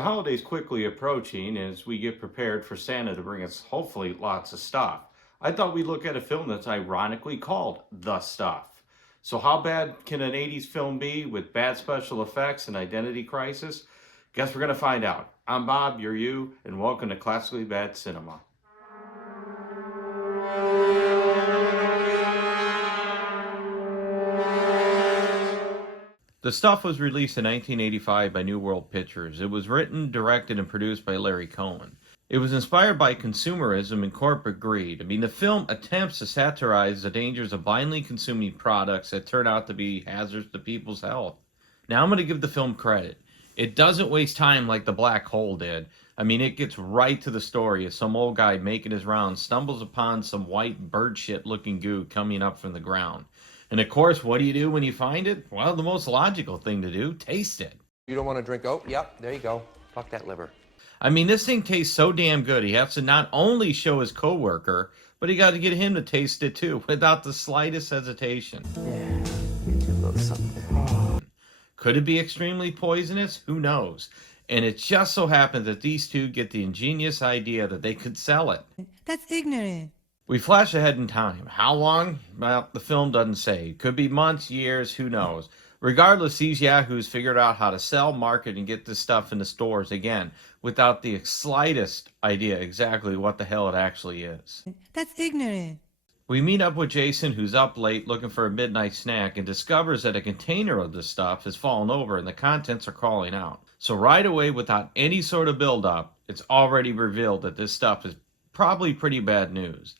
the holidays quickly approaching as we get prepared for Santa to bring us hopefully lots of stuff, I thought we'd look at a film that's ironically called The Stuff. So how bad can an 80s film be with bad special effects and identity crisis? Guess we're going to find out. I'm Bob, you're you, and welcome to Classically Bad Cinema. The Stuff was released in 1985 by New World Pictures. It was written, directed, and produced by Larry Cohen. It was inspired by consumerism and corporate greed. The film attempts to satirize the dangers of blindly consuming products that turn out to be hazards to people's health. Now, I'm going to give the film credit. It doesn't waste time like The Black Hole did. It gets right to the story as some old guy making his rounds stumbles upon some white bird shit looking goo coming up from the ground. And of course, what do you do when you find it? Well, the most logical thing to do, taste it. You don't want to drink? Oh, yep, there you go. Fuck that liver. This thing tastes so damn good. He has to not only show his coworker, but he got to get him to taste it too, without the slightest hesitation. Yeah, get you a little something. Could it be extremely poisonous? Who knows? And it just so happens that these two get the ingenious idea that they could sell it. That's ignorant. We flash ahead in time. How long? Well, the film doesn't say. Could be months, years, who knows. Regardless, these yahoos figured out how to sell, market, and get this stuff in the stores again, without the slightest idea exactly what the hell it actually is. That's ignorant. We meet up with Jason, who's up late looking for a midnight snack, and discovers that a container of this stuff has fallen over and the contents are crawling out. So right away, without any sort of build-up, it's already revealed that this stuff is probably pretty bad news.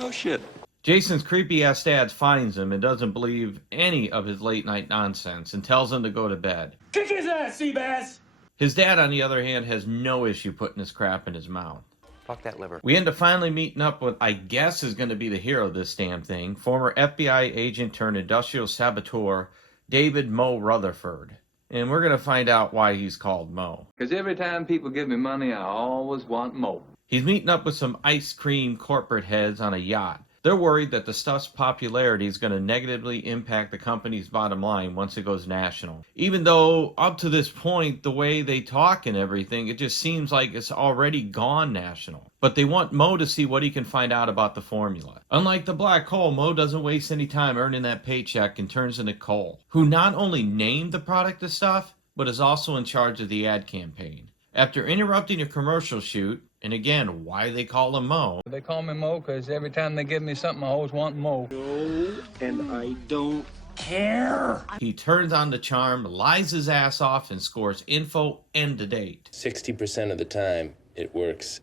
Oh, shit. Jason's creepy-ass dad finds him and doesn't believe any of his late-night nonsense and tells him to go to bed. Kick his ass, Seabass! His dad, on the other hand, has no issue putting his crap in his mouth. Fuck that liver. We end up finally meeting up with, I guess, is going to be the hero of this damn thing, former FBI agent turned industrial saboteur, David Mo Rutherford. And we're going to find out why he's called Mo. Because every time people give me money, I always want more. He's meeting up with some ice cream corporate heads on a yacht. They're worried that the stuff's popularity is going to negatively impact the company's bottom line once it goes national. Even though, up to this point, the way they talk and everything, it just seems like it's already gone national. But they want Mo to see what he can find out about the formula. Unlike the Black Hole, Mo doesn't waste any time earning that paycheck and turns into Cole, who not only named the product of stuff, but is also in charge of the ad campaign. After interrupting a commercial shoot, and again, why they call him Mo. They call me Mo because every time they give me something, I always want more. No, and I don't care. He turns on the charm, lies his ass off, and scores info and the date. 60% of the time, it works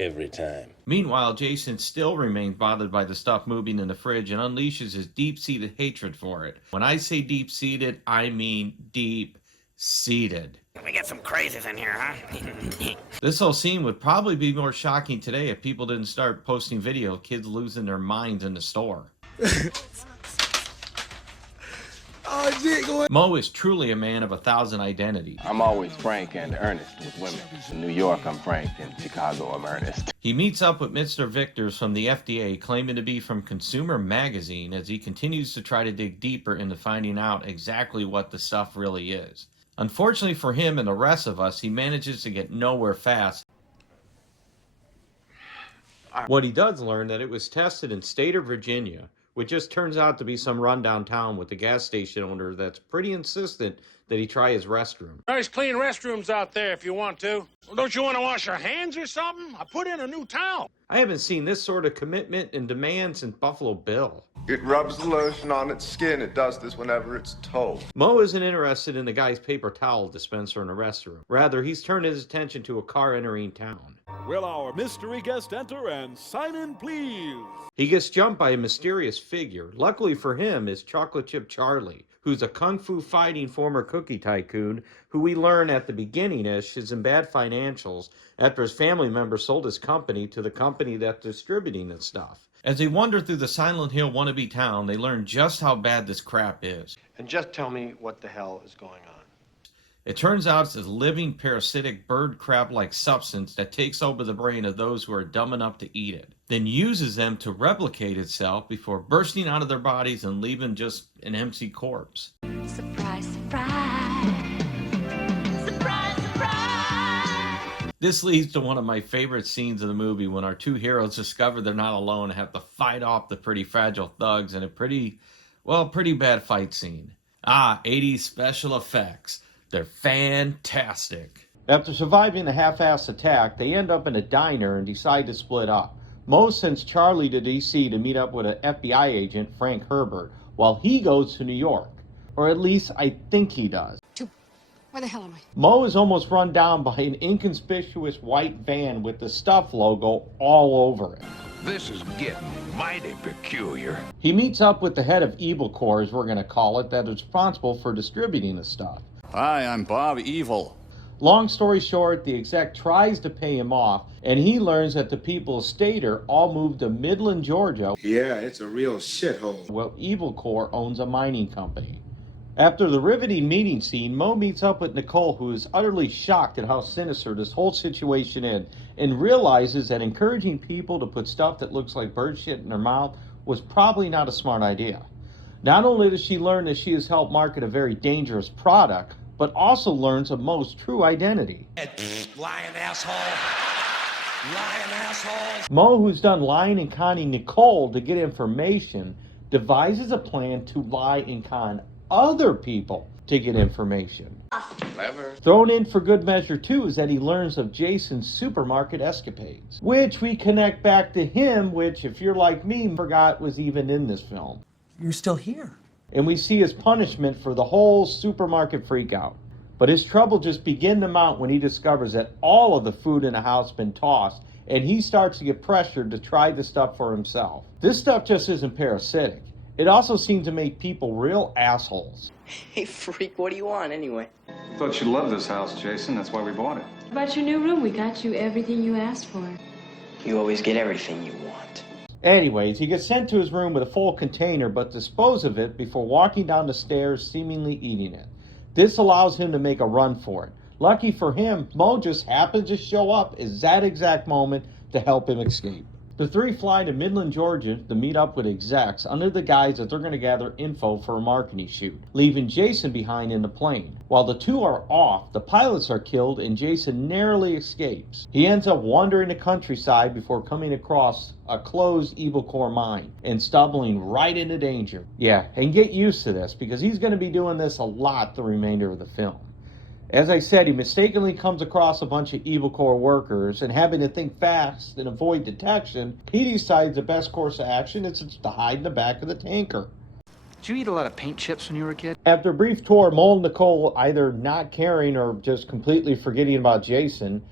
every time. Meanwhile, Jason still remains bothered by the stuff moving in the fridge and unleashes his deep-seated hatred for it. When I say deep-seated, I mean deep-seated. We get some crazies in here, huh? This whole scene would probably be more shocking today if people didn't start posting video of kids losing their minds in the store. Oh, shit, go ahead. Mo is truly a man of 1,000 identities. I'm always frank and earnest with women. In New York, I'm frank. In Chicago, I'm earnest. He meets up with Mr. Victors from the FDA, claiming to be from Consumer Magazine, as he continues to try to dig deeper into finding out exactly what the stuff really is. Unfortunately for him and the rest of us, he manages to get nowhere fast. What he does learn that it was tested in state of Virginia, which just turns out to be some rundown town with a gas station owner that's pretty insistent that he try his restroom. Nice clean restrooms out there if you want to. Well, don't you want to wash your hands or something? I put in a new towel. I haven't seen this sort of commitment and demand since Buffalo Bill. It rubs the lotion on its skin. It does this whenever it's told. Mo isn't interested in the guy's paper towel dispenser in a restroom. Rather, he's turned his attention to a car entering town. Will our mystery guest enter and sign in, please? He gets jumped by a mysterious figure. Luckily for him is Chocolate Chip Charlie, who's a kung fu fighting former cookie tycoon who we learn at the beginning-ish is in bad financials after his family member sold his company to the company that's distributing the stuff. As they wander through the Silent Hill wannabe town, they learn just how bad this crap is. And just tell me what the hell is going on. It turns out it's a living parasitic bird crab-like substance that takes over the brain of those who are dumb enough to eat it, then uses them to replicate itself before bursting out of their bodies and leaving just an empty corpse. Surprise, surprise. Surprise, surprise. This leads to one of my favorite scenes of the movie when our two heroes discover they're not alone and have to fight off the pretty fragile thugs in a pretty bad fight scene. 80s special effects. They're fantastic. After surviving the half-assed attack, they end up in a diner and decide to split up. Mo sends Charlie to D.C. to meet up with an FBI agent, Frank Herbert, while he goes to New York. Or at least I think he does. Where the hell am I? Mo is almost run down by an inconspicuous white van with the Stuff logo all over it. This is getting mighty peculiar. He meets up with the head of Evil Corps, as we're going to call it, that is responsible for distributing the stuff. Hi, I'm Bob Evil. Long story short, the exec tries to pay him off, and he learns that the people of Stater all moved to Midland, Georgia. Yeah, it's a real shithole. Well, Evil Corps owns a mining company. After the riveting meeting scene, Mo meets up with Nicole, who is utterly shocked at how sinister this whole situation is, and realizes that encouraging people to put stuff that looks like bird shit in their mouth was probably not a smart idea. Not only does she learn that she has helped market a very dangerous product, but also learns of Mo's true identity. Lying asshole. Lying asshole. Mo, who's done lying and conning Nicole to get information, devises a plan to lie and con other people to get information. Clever. Thrown in for good measure too is that he learns of Jason's supermarket escapades, which we connect back to him, which if you're like me, forgot was even in this film. You're still here. And we see his punishment for the whole supermarket freakout. But his trouble just begin to mount when he discovers that all of the food in the house has been tossed, and he starts to get pressured to try the stuff for himself. This stuff just isn't parasitic. It also seems to make people real assholes. Hey, freak, what do you want anyway? Thought you loved this house, Jason. That's why we bought it. About your new room, we got you everything you asked for. You always get everything you want. Anyways, he gets sent to his room with a full container, but dispose of it before walking down the stairs, seemingly eating it. This allows him to make a run for it. Lucky for him, Mo just happens to show up at that exact moment to help him escape. The three fly to Midland, Georgia to meet up with execs under the guise that they're going to gather info for a marketing shoot, leaving Jason behind in the plane. While the two are off, the pilots are killed and Jason narrowly escapes. He ends up wandering the countryside before coming across a closed Evil Corps mine and stumbling right into danger. Yeah, and get used to this because he's going to be doing this a lot the remainder of the film. As I said, he mistakenly comes across a bunch of Evil Corps workers, and having to think fast and avoid detection, he decides the best course of action is to hide in the back of the tanker. Did you eat a lot of paint chips when you were a kid? After a brief tour, Mo and Nicole, either not caring or just completely forgetting about Jason,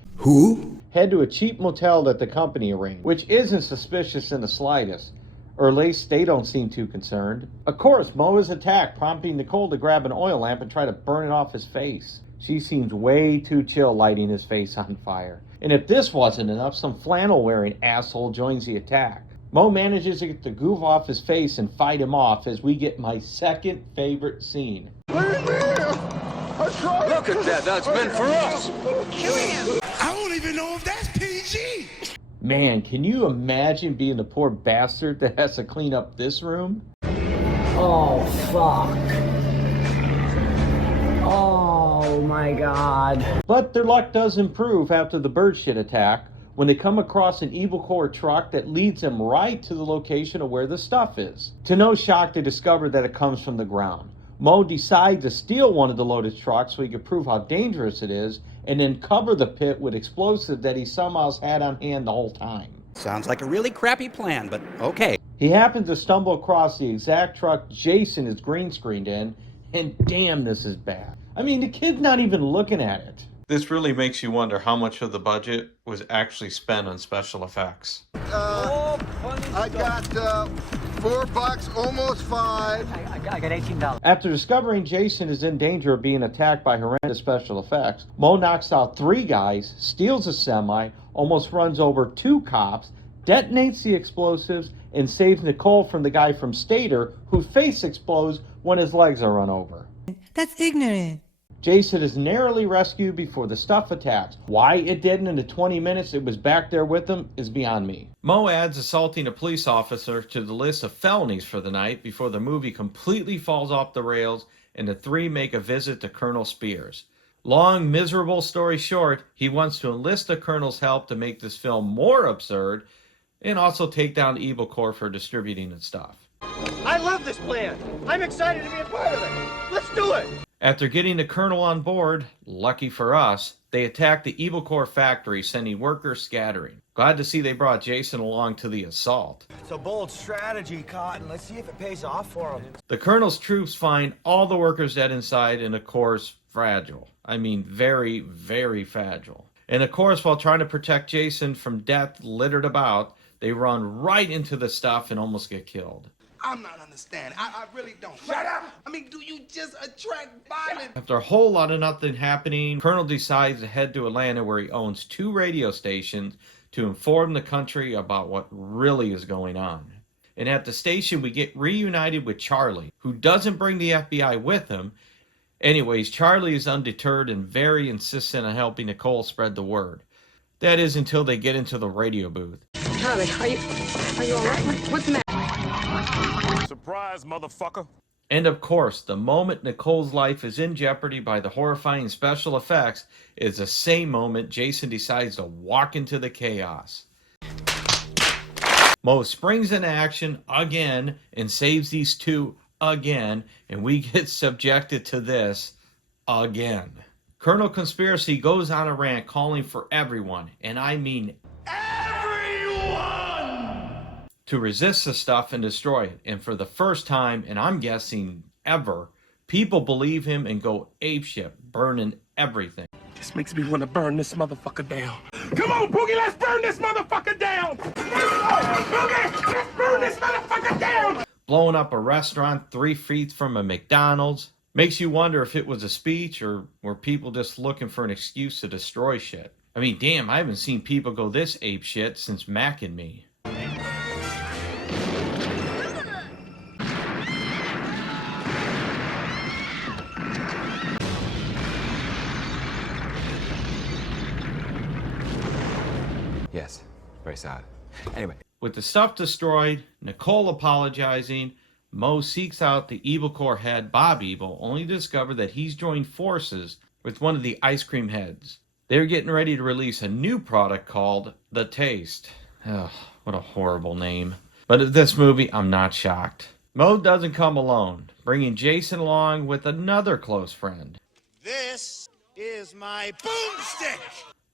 head to a cheap motel that the company arranged, which isn't suspicious in the slightest. Or at least they don't seem too concerned. Of course, Mo is attacked, prompting Nicole to grab an oil lamp and try to burn it off his face. She seems way too chill lighting his face on fire. And if this wasn't enough, some flannel-wearing asshole joins the attack. Mo manages to get the goof off his face and fight him off as we get my second favorite scene. Look at that. That's meant for us. I don't even know if that's PG. Man, can you imagine being the poor bastard that has to clean up this room? Oh, fuck. Oh my god. But their luck does improve after the bird shit attack when they come across an Evil Corps truck that leads them right to the location of where the stuff is. To no shock, they discover that it comes from the ground. Mo decides to steal one of the loaded trucks so he can prove how dangerous it is and then cover the pit with explosives that he somehow had on hand the whole time. Sounds like a really crappy plan, but okay. He happens to stumble across the exact truck Jason is green screened in, and damn, this is bad. I mean, the kid's not even looking at it. This really makes you wonder how much of the budget was actually spent on special effects. I got $4, almost $5. I got $18. After discovering Jason is in danger of being attacked by horrendous special effects, Mo knocks out 3 guys, steals a semi, almost runs over 2 cops, detonates the explosives, and saves Nicole from the guy from Stater whose face explodes when his legs are run over. That's ignorant. Jason is narrowly rescued before the stuff attacks. Why it didn't in the 20 minutes it was back there with him is beyond me. Mo adds assaulting a police officer to the list of felonies for the night before the movie completely falls off the rails and the 3 make a visit to Colonel Spears. Long, miserable story short, he wants to enlist the Colonel's help to make this film more absurd and also take down Evil Corp for distributing its stuff. I love this plan. I'm excited to be a part of it. Let's do it. After getting the Colonel on board, lucky for us, they attacked the Evil Corp factory, sending workers scattering. Glad to see they brought Jason along to the assault. It's a bold strategy, Cotton. Let's see if it pays off for him. The Colonel's troops find all the workers dead inside and, of course, fragile. I mean, very, very fragile. And, of course, while trying to protect Jason from death littered about, they run right into the stuff and almost get killed. I'm not understanding. I really don't. Shut up! I mean, do you just attract violence? After a whole lot of nothing happening, Colonel decides to head to Atlanta where he owns 2 radio stations to inform the country about what really is going on. And at the station, we get reunited with Charlie, who doesn't bring the FBI with him. Anyways, Charlie is undeterred and very insistent on helping Nicole spread the word. That is until they get into the radio booth. Charlie, are you all right? What's the matter? Surprise, motherfucker. And of course, the moment Nicole's life is in jeopardy by the horrifying special effects is the same moment Jason decides to walk into the chaos. Mo springs into action again and saves these 2 again, and we get subjected to this again. Colonel Conspiracy goes on a rant calling for everyone, and I mean to resist the stuff and destroy it. And for the first time, and I'm guessing ever, people believe him and go apeshit, burning everything. This makes me want to burn this motherfucker down. Come on, Boogie, let's burn this motherfucker down! Boogie, let's burn this motherfucker down! Blowing up a restaurant 3 feet from a McDonald's. Makes you wonder if it was a speech or were people just looking for an excuse to destroy shit. I mean, damn, I haven't seen people go this apeshit since Mac and Me. Yes, very sad. Anyway. With the stuff destroyed, Nicole apologizing, Mo seeks out the Evil Corps head, Bob Evil, only to discover that he's joined forces with one of the ice cream heads. They're getting ready to release a new product called The Taste. Ugh, what a horrible name. But at this movie, I'm not shocked. Mo doesn't come alone, bringing Jason along with another close friend. This is my boomstick!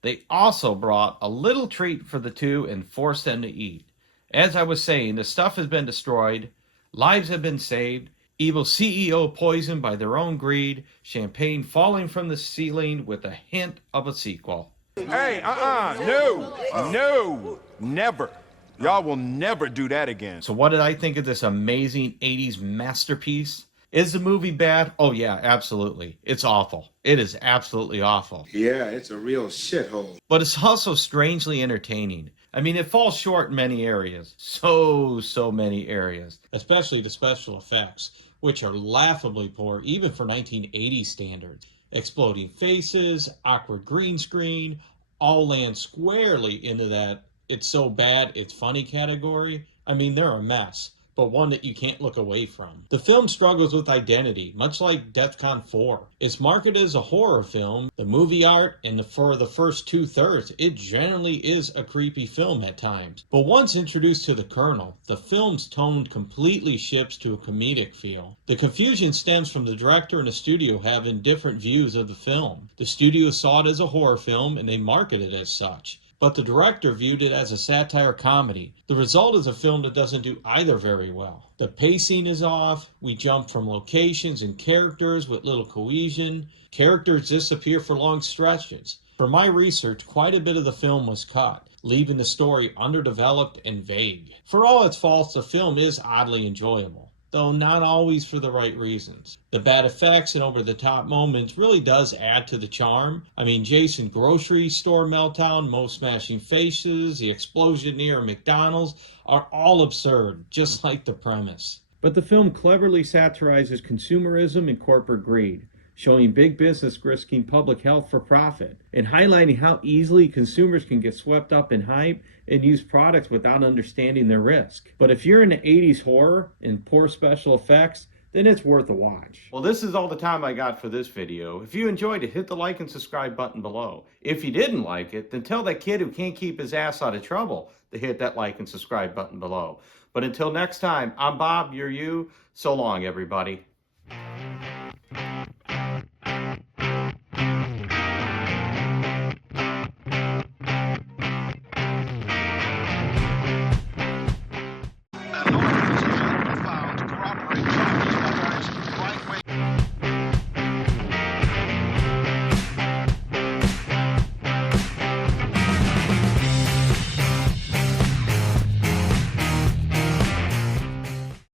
They also brought a little treat for the 2 and forced them to eat. As I was saying, the stuff has been destroyed, lives have been saved, evil CEO poisoned by their own greed, champagne falling from the ceiling with a hint of a sequel. Hey, no, never. Y'all will never do that again. So what did I think of this amazing 80s masterpiece? Is the movie bad? Oh yeah, absolutely. It's awful. It is absolutely awful. Yeah, it's a real shithole. But it's also strangely entertaining. I mean, it falls short in many areas. So many areas. Especially the special effects, which are laughably poor even for 1980s standards. Exploding faces, awkward green screen, all land squarely into that it's so bad it's funny category. I mean, they're a mess, but one that you can't look away from. The film struggles with identity, much like DEFCON 4. It's marketed as a horror film, the movie art, and for the first 2/3, it generally is a creepy film at times. But once introduced to the Colonel, the film's tone completely shifts to a comedic feel. The confusion stems from the director and the studio having different views of the film. The studio saw it as a horror film, and they marketed it as such. But the director viewed it as a satire comedy. The result is a film that doesn't do either very well. The pacing is off, we jump from locations and characters with little cohesion, characters disappear for long stretches. For my research, quite a bit of the film was cut, leaving the story underdeveloped and vague. For all its faults, the film is oddly enjoyable, though not always for the right reasons. The bad effects and over-the-top moments really does add to the charm. I mean, Jason's grocery store meltdown, Mo smashing faces, the explosion near a McDonald's are all absurd, just like the premise. But the film cleverly satirizes consumerism and corporate greed, showing big business risking public health for profit, and highlighting how easily consumers can get swept up in hype and use products without understanding their risk. But if you're into 80s horror and poor special effects, then it's worth a watch. Well, this is all the time I got for this video. If you enjoyed it, hit the like and subscribe button below. If you didn't like it, then tell that kid who can't keep his ass out of trouble to hit that like and subscribe button below. But until next time, I'm Bob, you're you. So long, everybody.